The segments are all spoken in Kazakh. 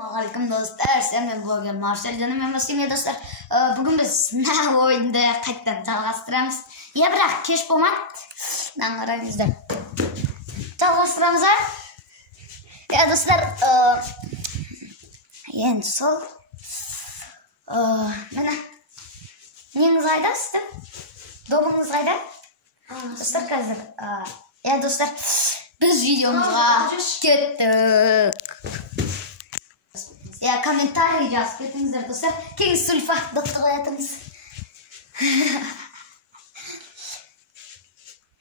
Assalamualaikum dostlar, sen blogger Marcel canım emasine dostlar. Bugün biz ne oyunda qaytadan жалғастырамыз. Ya бірақ кеш болмады. Мынаны қараңыздар. Жалғастырамыз а? Ya dostlar, енді сол міне неңіз қайда сіздің? Добыңыз қайда? Достар қазір. Ya dostlar, biz videomuzға kеттік. Ya комментарий жазып кетіңіздер достар. Кейін сульфатты қоятыңыз.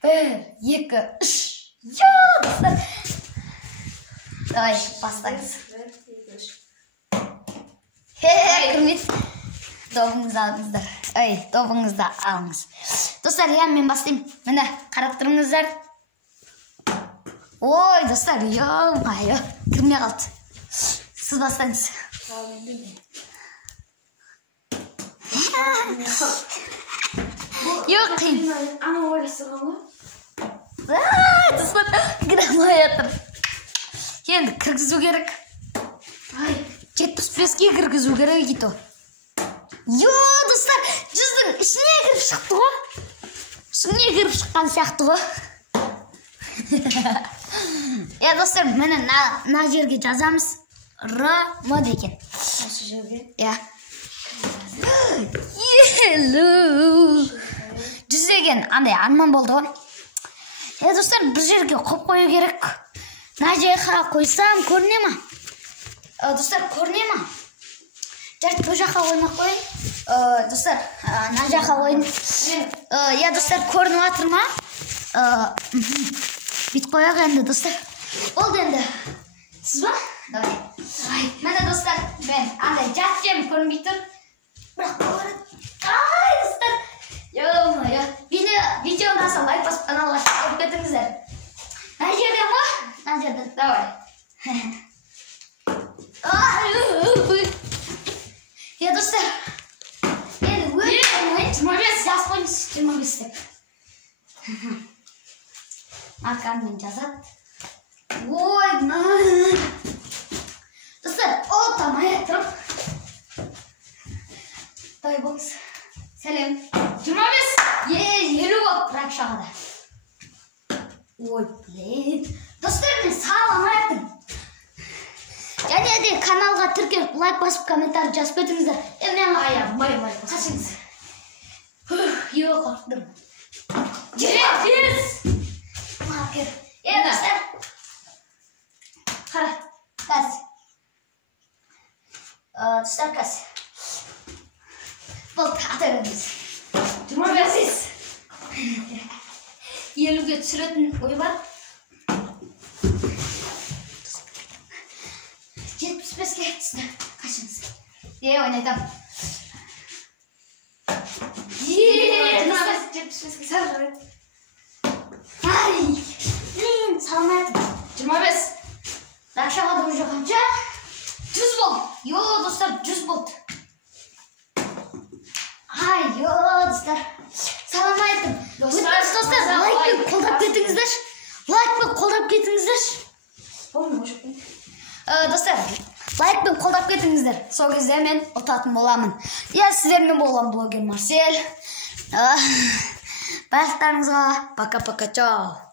1, 2, 3. Я достар. Давай бастаңыз. Құрмет. Добыңызды алыңыздар. Добыңызды алыңыз. Достар, я мен бастаймын. Міне қарап тұрыңыздар. Ой, достар, ё-майо, кірмей қалды. Siz бастаңыз. Yok қиын. Ана ойластырған ғой. Достар, кіремай жатыр. Енді кіргізу керек. 75-ге кіргізу керек ето. Йо, достар, 100-дің ішіне кіріп шықты ғой. Ішіне кіріп шыққан сияқты ғой. Ya dostlar, мені на жерге жазамыз. Ма деген. Осы жерге. Ya. Елу. 100 деген андай арман болды ғой. Ya достар, бір жерге қойып қою керек. На жерге қарап қойсам көріне ма? Достар, көріне ма? Жарты бұл жаққа қоймақ қойын. Достар, на жаққа қойын. Ya достар, көрініп жатыр ма? Бит қояқ енді достар. Болды енді. Сіз ба? Давай. Міне достар, мен андай жат жем көрінбей тұр. Бірақ көріп. Достар. Ё-майо. Видеоны аса лайк басып каналға көріп кетіңіздер. На жерден ғой? На жерден. Давай. Я достар. Енді өт. 25 жас қойыңыз. 25 деп. Арқанмен жазады. Ой, достар, отамай тұрып. Дай болыңыз. Сәлем. 25. 50 болып бірақ шағада. Ой, блин. Достар, мен саламай аттым. Және де каналға тіркеліп, лайк басып, комментарий жазып кетіңіздер. Мен Май. қашыңыз. Йо, қорықтым. 25. Достар. Қара, қаз. Достар, қаз. Болды, ата беріңіз. 25. 50-ге түсіретін ой бар. 75-ге түсті. Қашыңыз. Ойнайтам. Достар, 75-ге сәл қарайды. Блин, салмай атым. 25. Дақшаға да уже қанша? 100 болды. Йо, достар, 100 болды. Йо, достар. Салмай атым. Достар, лайкпен қолдап кетіңіздер. Лайкпен қолдап кетіңіздер. Достар, лайкпен қолдап кетіңіздер. Сол кезде мен ұтатын боламын. Я сіздермен болам блогер Марсель. Барлықтарыңызға пока-пока, чао.